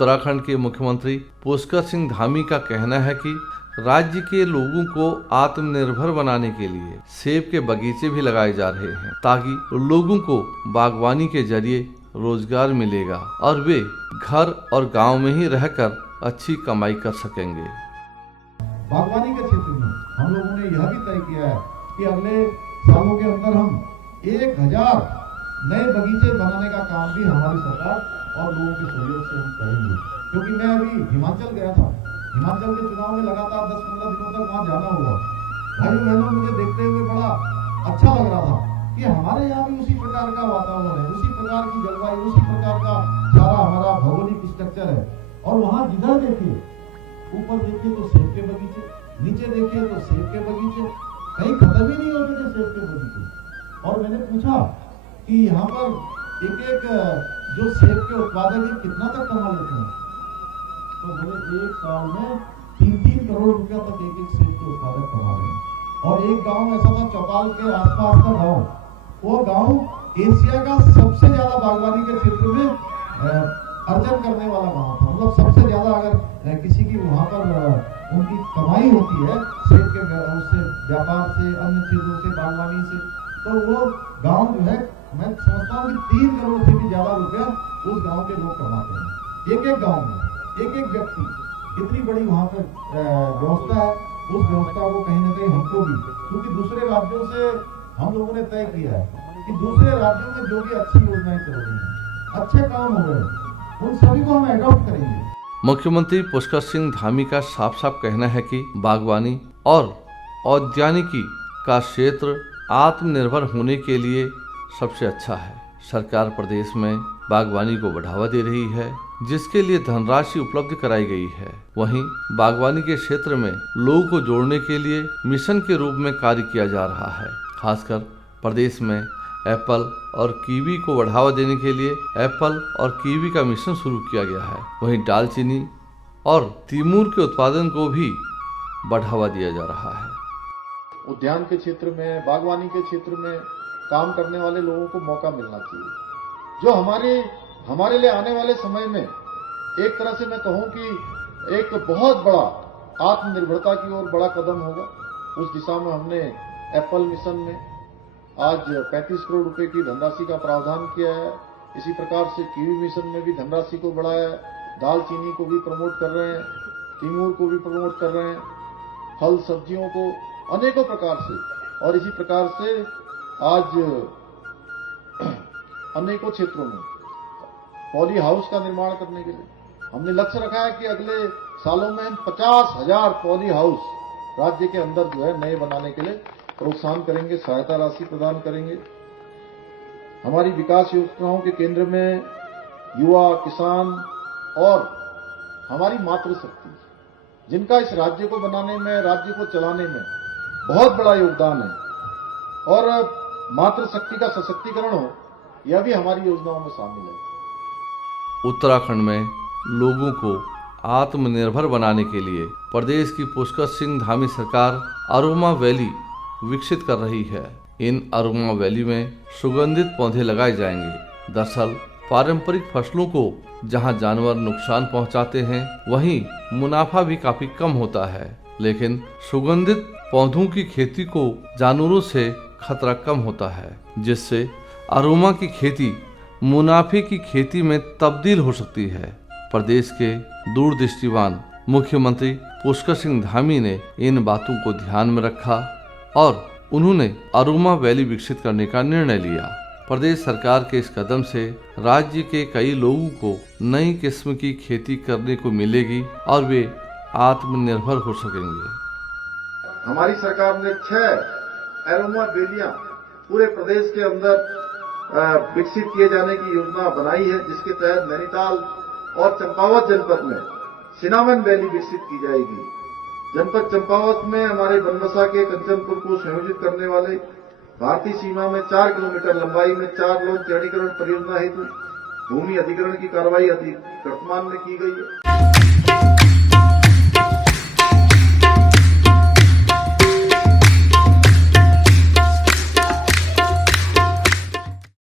उत्तराखंड के मुख्यमंत्री पुष्कर सिंह धामी का कहना है कि राज्य के लोगों को आत्मनिर्भर बनाने के लिए सेब के बगीचे भी लगाए जा रहे हैं ताकि लोगों को बागवानी के जरिए रोजगार मिलेगा और वे घर और गांव में ही रहकर अच्छी कमाई कर सकेंगे। बागवानी के क्षेत्र में हम लोगों ने यह भी तय किया है कि अगले सालों के अंदर हम 1000 नए बगीचे बनाने का काम भी हमारी सरकार और लोगों के सहयोग से हम करेंगे। क्योंकि मैं अभी हिमाचल गया था, हिमाचल के चुनाव में लगातार 10-15 दिनों तक वहाँ जाना हुआ। भाइयों बहनों, मुझे देखते हुए बड़ा अच्छा लग रहा था कि हमारे यहाँ भी उसी प्रकार का वातावरण है, उसी प्रकार की जलवायु, उसी प्रकार का सारा हमारा भौगोलिक स्ट्रक्चर है। और वहाँ जिधर देखिए, ऊपर देखिए तो सेब के बगीचे, नीचे देखिए तो सेब के बगीचे, कहीं खत्म ही नहीं होते थे सेब के बगीचे। और मैंने पूछा कि यहाँ पर एक जो सेब के उत्पादक है कितना तक कमा लेते हैं, तो बोले एक साल में 3-3 करोड़ रुपया तक एक सेब के उत्पादक कमा रहे हैं। और एक गांव ऐसा था, चौपाल के आसपास का गांव, वो गांव एशिया का सबसे ज्यादा बागवानी के क्षेत्र में अर्जन करने वाला गांव था। मतलब सबसे ज्यादा अगर किसी की वहां पर उनकी कमाई होती है सेब के उससे, व्यापार से, अन्य चीजों से, बागवानी से, तो वो गांव जो है, मैं समझता हूँ कि 3 करोड़ से भी ज्यादा रुपया उस गांव के लोग कमाते हैं। एक गांव में एक व्यक्ति, इतनी बड़ी वहां पर व्यवस्था है। उस व्यवस्था को कहीं ना कहीं हमको भी, क्योंकि दूसरे राज्यों से हम लोगों ने तय किया है कि दूसरे राज्यों में जो भी अच्छी योजनाएं चल रही हैं, अच्छे काम हो रहे हैं, उन सभी को हम एडॉप्ट करेंगे। मुख्यमंत्री पुष्कर सिंह धामी का साफ साफ कहना है कि बागवानी और औद्यानिकी का क्षेत्र आत्मनिर्भर होने के लिए सबसे अच्छा है। सरकार प्रदेश में बागवानी को बढ़ावा दे रही है, जिसके लिए धनराशि उपलब्ध कराई गई है। वहीं बागवानी के क्षेत्र में लोगों को जोड़ने के लिए मिशन के रूप में कार्य किया जा रहा है। खासकर प्रदेश में एप्पल और कीवी को बढ़ावा देने के लिए एप्पल और कीवी का मिशन शुरू किया गया है। वहीं दालचीनी और तिमूर के उत्पादन को भी बढ़ावा दिया जा रहा है। उद्यान के क्षेत्र में, बागवानी के क्षेत्र में काम करने वाले लोगों को मौका मिलना चाहिए, जो हमारे लिए आने वाले समय में एक तरह से मैं कहूं कि एक बहुत बड़ा आत्मनिर्भरता की ओर बड़ा कदम होगा। उस दिशा में हमने एप्पल मिशन में आज 35 करोड़ रुपए की धनराशि का प्रावधान किया है। इसी प्रकार से कीवी मिशन में भी धनराशि को बढ़ाया है। दालचीनी को भी प्रमोट कर रहे हैं, तिमूर को भी प्रमोट कर रहे हैं, फल सब्जियों को अनेकों प्रकार से। और इसी प्रकार से आज अनेकों क्षेत्रों में पॉली हाउस का निर्माण करने के लिए हमने लक्ष्य रखा है कि अगले सालों में हम 50,000 पॉली हाउस राज्य के अंदर जो है नए बनाने के लिए प्रोत्साहन करेंगे, सहायता राशि प्रदान करेंगे। हमारी विकास योजनाओं के केंद्र में युवा, किसान और हमारी मातृशक्ति, जिनका इस राज्य को बनाने में, राज्य को चलाने में बहुत बड़ा योगदान है, और मातृशक्ति का सशक्तिकरण हो, यह भी हमारी योजनाओं में शामिल है। उत्तराखंड में लोगों को आत्मनिर्भर बनाने के लिए प्रदेश की पुष्कर सिंह धामी सरकार अरोमा वैली विकसित कर रही है। इन अरोमा वैली में सुगंधित पौधे लगाए जाएंगे। दरअसल पारंपरिक फसलों को जहां जानवर नुकसान पहुंचाते हैं, वहीं मुनाफा भी काफी कम होता है, लेकिन सुगंधित पौधों की खेती को जानवरों से खतरा कम होता है, जिससे अरोमा की खेती मुनाफे की खेती में तब्दील हो सकती है। प्रदेश के दूरदृष्टिवान मुख्यमंत्री पुष्कर सिंह धामी ने इन बातों को ध्यान में रखा और उन्होंने अरोमा वैली विकसित करने का निर्णय लिया। प्रदेश सरकार के इस कदम से राज्य के कई लोगों को नई किस्म की खेती करने को मिलेगी और वे आत्मनिर्भर हो सकेंगे। हमारी सरकार ने 6 अरोमा वैलियां पूरे प्रदेश के अंदर विकसित किए जाने की योजना बनाई है, जिसके तहत नैनीताल और चंपावत जनपद में सिनामन वैली विकसित की जाएगी। जनपद चंपावत में हमारे बनबसा के कंचनपुर को संयोजित करने वाले भारतीय सीमा में 4 किलोमीटर लंबाई में 4 लोन चौड़ीकरण परियोजना हेतु भूमि अधिग्रहण की कार्रवाई वर्तमान में की गई है।